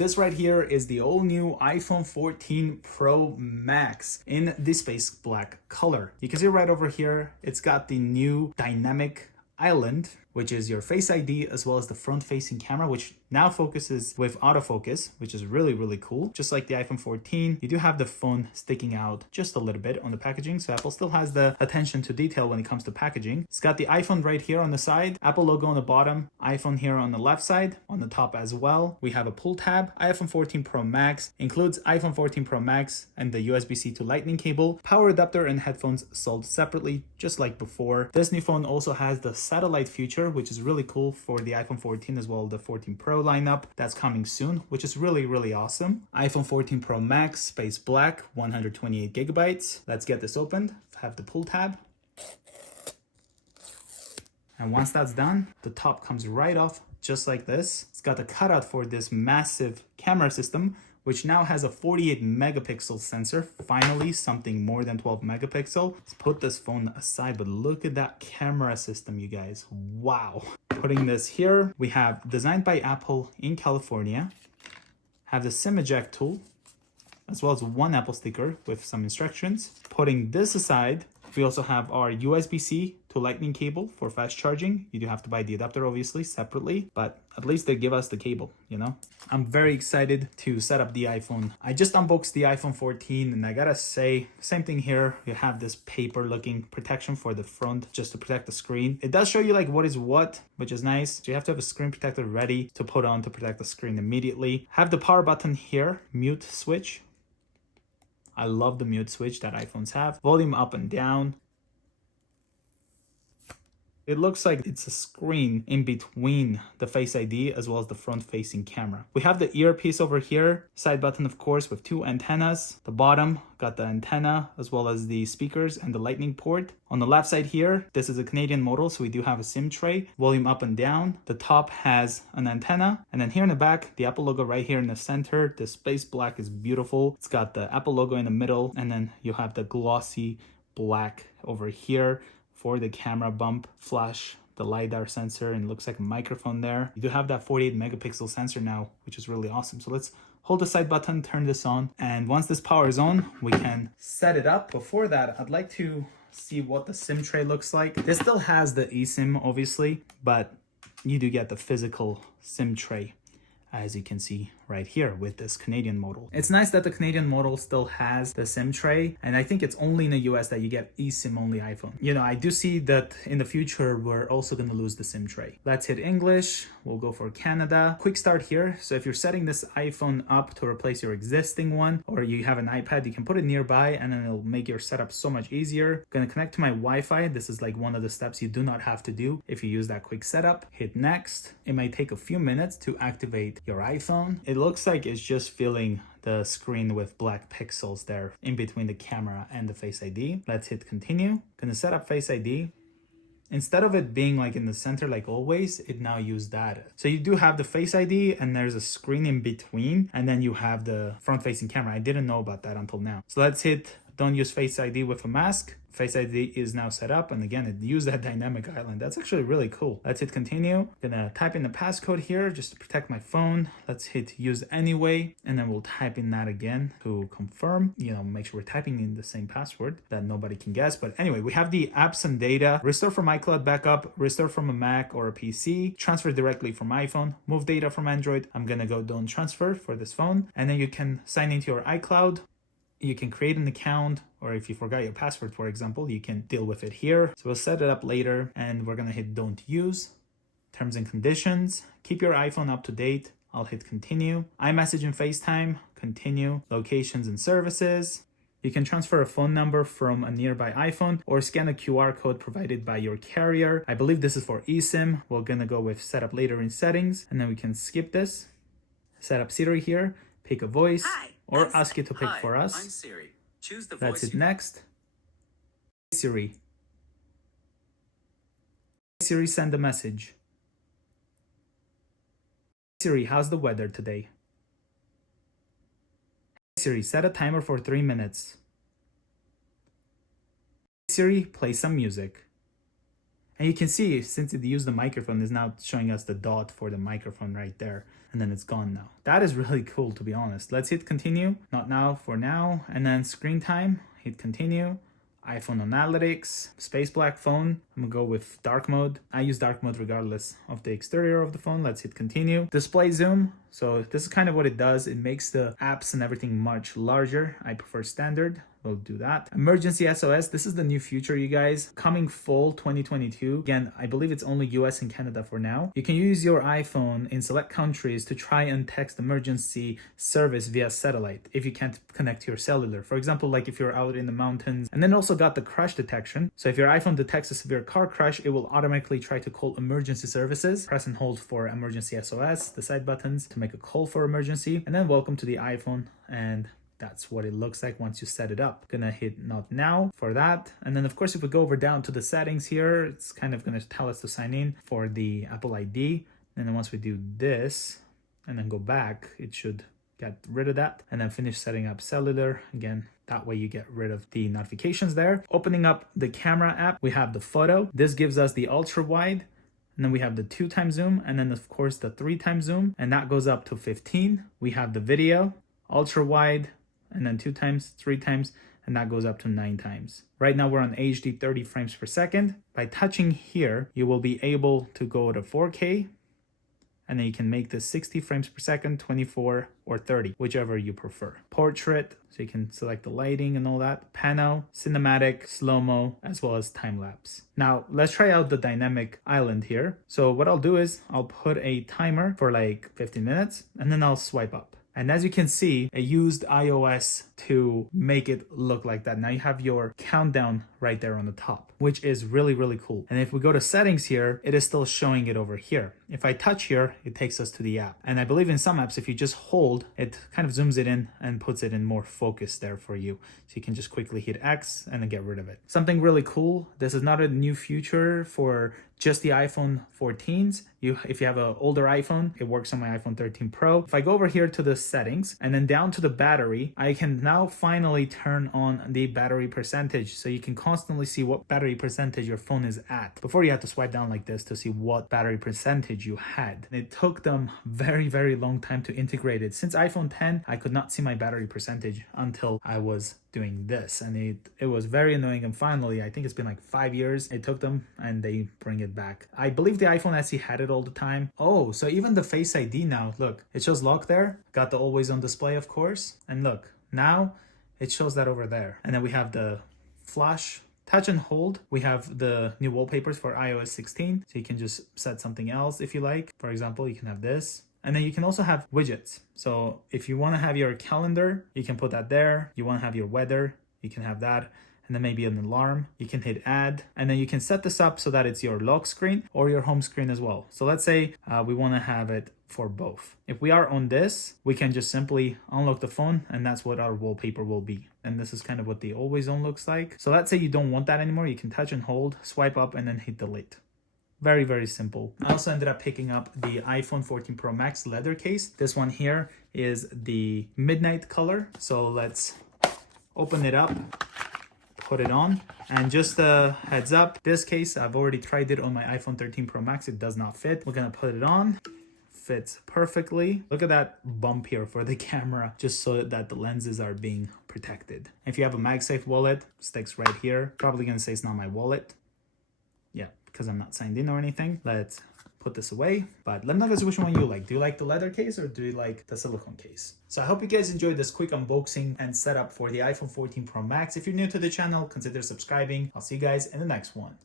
This right here is the all new iPhone 14 Pro Max in the space black color. You can see right over here, it's got the new dynamic island, which is your Face ID, as well as the front facing camera, which now focuses with autofocus, which is really cool. Just like the iPhone 14, you do have the phone sticking out just a little bit on the packaging, so Apple still has the attention to detail when it comes to packaging. It's got the iPhone right here on the side, Apple logo on the bottom, iPhone here on the left side, on the top as well. We have a pull tab. iPhone 14 Pro Max includes iPhone 14 Pro Max and the USB-C to Lightning cable, power adapter and headphones sold separately, just like before. This new phone also has the satellite feature, which is really cool for the iPhone 14 as well as the 14 Pro lineup. That's coming soon, which is really awesome. iPhone 14 Pro Max space black, 128 gigabytes. Let's get this opened. Have the pull tab. And once that's done, the top comes right off just like this. It's got the cutout for this massive camera system, which now has a 48 megapixel sensor. Finally, something more than 12 megapixel. Let's put this phone aside, but look at that camera system, you guys. Wow. Putting this here, we have designed by Apple in California. Have the SIM eject tool, as well as one Apple sticker with some instructions. Putting this aside, we also have our USB-C to Lightning cable for fast charging. You do have to buy the adapter obviously separately, but at least they give us the cable, you know? I'm very excited to set up the iPhone. I just unboxed the iPhone 14 and I gotta say, same thing here. You have this paper looking protection for the front just to protect the screen. It does show you like what is what, which is nice. So you have to have a screen protector ready to put on to protect the screen immediately. Have the power button here, mute switch. I love the mute switch that iPhones have. Volume up and down. It looks like it's a screen in between the Face ID as well as the front-facing camera. We have the earpiece over here, side button of course with two antennas. The bottom got the antenna as well as the speakers and the lightning port. On the left side here, this is a Canadian model, so we do have a SIM tray, volume up and down. The top has an antenna, and then here in the back, the Apple logo right here in the center. The space black is beautiful. It's got the Apple logo in the middle, and then you have the glossy black over here for the camera bump, flash, the LiDAR sensor, and it looks like a microphone there. You do have that 48 megapixel sensor now, which is really awesome. So let's hold the side button, turn this on, and once this power is on, we can set it up. Before that, I'd like to see what the SIM tray looks like. This still has the eSIM, obviously, but you do get the physical SIM tray, as you can see right here with this Canadian model. It's nice that the Canadian model still has the SIM tray, and I think it's only in the US that you get eSIM only iPhone. You know, I do see that in the future, we're also gonna lose the SIM tray. Let's hit English. We'll go for Canada. Quick start here. So if you're setting this iPhone up to replace your existing one, or you have an iPad, you can put it nearby and then it'll make your setup so much easier. Gonna connect to my Wi-Fi. This is like one of the steps you do not have to do if you use that quick setup. Hit next. It might take a few minutes to activate your iPhone. It looks like it's just filling the screen with black pixels there in between the camera and the Face ID. Let's hit continue. Gonna set up Face ID. Instead of it being like in the center like always, it now used that. So you do have the Face ID and there's a screen in between, and then you have the front facing camera. I didn't know about that until now. So let's hit don't use Face ID with a mask. Face ID is now set up, and again, it used that dynamic island. That's actually really cool. Let's hit continue. Gonna type in the passcode here just to protect my phone. Let's hit use anyway, and then we'll type in that again to confirm, you know, make sure we're typing in the same password that nobody can guess. But anyway, we have the apps and data, restore from iCloud backup, restore from a Mac or a PC, transfer directly from iPhone, move data from Android. I'm gonna go don't transfer for this phone, and then you can sign into your iCloud. You can create an account, or if you forgot your password, for example, you can deal with it here. So we'll set it up later, and we're gonna hit don't use. Terms and conditions, keep your iPhone up to date. I'll hit continue. iMessage and FaceTime, continue. Locations and services. You can transfer a phone number from a nearby iPhone or scan a QR code provided by your carrier. I believe this is for eSIM. We're gonna go with setup later in settings, and then we can skip this. Set up Siri here, pick a voice. Hi. Or ask it to pick for us. I'm Siri. Choose the That's voice. it next. Siri. Siri, send a message. Siri, how's the weather today? Siri, set a timer for 3 minutes. Siri, play some music. And you can see, since it used the microphone, it's now showing us the dot for the microphone right there. And then it's gone now. That is really cool, to be honest. Let's hit continue. Not now, for now. And then screen time, hit continue. iPhone analytics, space black phone. I'm gonna go with dark mode. I use dark mode regardless of the exterior of the phone. Let's hit continue. Display zoom. So this is kind of what it does. It makes the apps and everything much larger. I prefer standard. We'll do that. Emergency SOS. This is the new feature, you guys. Coming fall 2022. Again, I believe it's only US and Canada for now. You can use your iPhone in select countries to try and text emergency service via satellite if you can't connect to your cellular. For example, like if you're out in the mountains. And then also got the crash detection. So if your iPhone detects a severe car crash, it will automatically try to call emergency services. Press and hold for emergency SOS, the side buttons to make a call for emergency. And then welcome to the iPhone, and that's what it looks like once you set it up. Gonna hit not now for that. And then of course, if we go over down to the settings here, it's kind of gonna tell us to sign in for the Apple ID. And then once we do this and then go back, it should get rid of that. And then finish setting up cellular. Again, that way you get rid of the notifications there. Opening up the camera app, we have the photo. This gives us the ultra wide. And then we have the 2x zoom, and then of course the 3x zoom, and that goes up to 15. We have the video, ultra wide, and then 2x, 3x, and that goes up to 9x. Right now we're on HD 30 frames per second. By touching here, you will be able to go to 4K, and then you can make this 60 frames per second, 24 or 30, whichever you prefer. Portrait, so you can select the lighting and all that. Pano, cinematic, slow-mo, as well as time-lapse. Now, let's try out the dynamic island here. So what I'll do is I'll put a timer for like 15 minutes, and then I'll swipe up. And as you can see, I used iOS to make it look like that. Now you have your countdown right there on the top, which is really, really cool. And if we go to settings here, it is still showing it over here. If I touch here, it takes us to the app. And I believe in some apps, if you just hold, it kind of zooms it in and puts it in more focus there for you. So you can just quickly hit X and then get rid of it. Something really cool. This is not a new feature for just the iPhone 14s. If you have an older iPhone, it works on my iPhone 13 Pro. If I go over here to the settings and then down to the battery, I can now finally turn on the battery percentage. So you can constantly see what battery percentage your phone is at. Before you had to swipe down like this to see what battery percentage you had. And it took them very, very long time to integrate it. Since iPhone 10, I could not see my battery percentage until I was doing this, and it was very annoying. And finally, I think it's been like 5 years, it took them, and they bring it back. I believe the iPhone SE had it all the time. Oh, so even the Face ID now, look, it shows lock there, got the always on display, of course, and look, now it shows that over there. And then we have the flash, touch and hold. We have the new wallpapers for iOS 16, so you can just set something else if you like. For example, you can have this. And then you can also have widgets. So if you want to have your calendar, you can put that there. You want to have your weather, you can have that. And then maybe an alarm, you can hit add. And then you can set this up so that it's your lock screen or your home screen as well. So let's say we want to have it for both. If we are on this, we can just simply unlock the phone, and that's what our wallpaper will be. And this is kind of what the always on looks like. So let's say you don't want that anymore. You can touch and hold, swipe up, and then hit delete. Very, very simple. I also ended up picking up the iPhone 14 Pro Max leather case. This one here is the midnight color. So let's open it up, put it on. And just a heads up, this case, I've already tried it on my iPhone 13 Pro Max. It does not fit. We're gonna put it on. Fits perfectly. Look at that bump here for the camera, just so that the lenses are being protected. If you have a MagSafe wallet, sticks right here. Probably gonna say it's not my wallet. Yeah, because I'm not signed in or anything. Let's put this away. But let me know guys which one you like. Do you like the leather case or do you like the silicone case? So I hope you guys enjoyed this quick unboxing and setup for the iPhone 14 Pro Max. If you're new to the channel, consider subscribing. I'll see you guys in the next one.